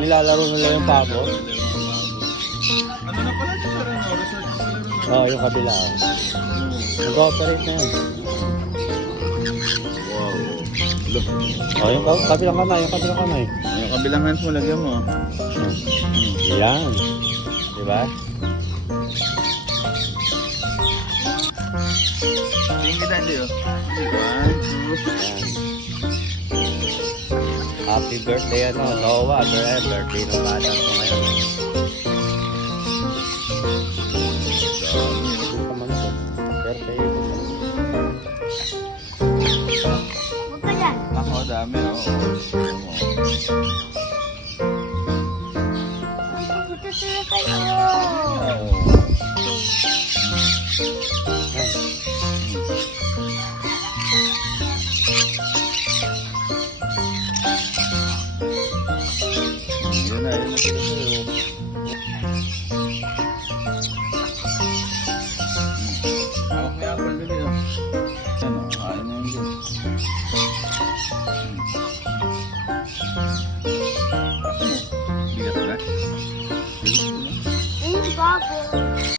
Nilalaro nila yung pabo. Ano na pala ito? Resort na pala rin. Oo, yung kabila. Nag-operate na yun. Wow. Look. Oh, yung kabilang kamay, yung kabilang kamay. Yung kabilang hands mo, lagyan mo. Yan. Diba? Tingin kita dito. 1, 2. Yan. Happy birthday, ano, Noah. Birthday ng bata ko ngayon. Birthday. Huwag ka dyan. Ako, dami, oh. Magtutuloy kayo. Yun na, yun na.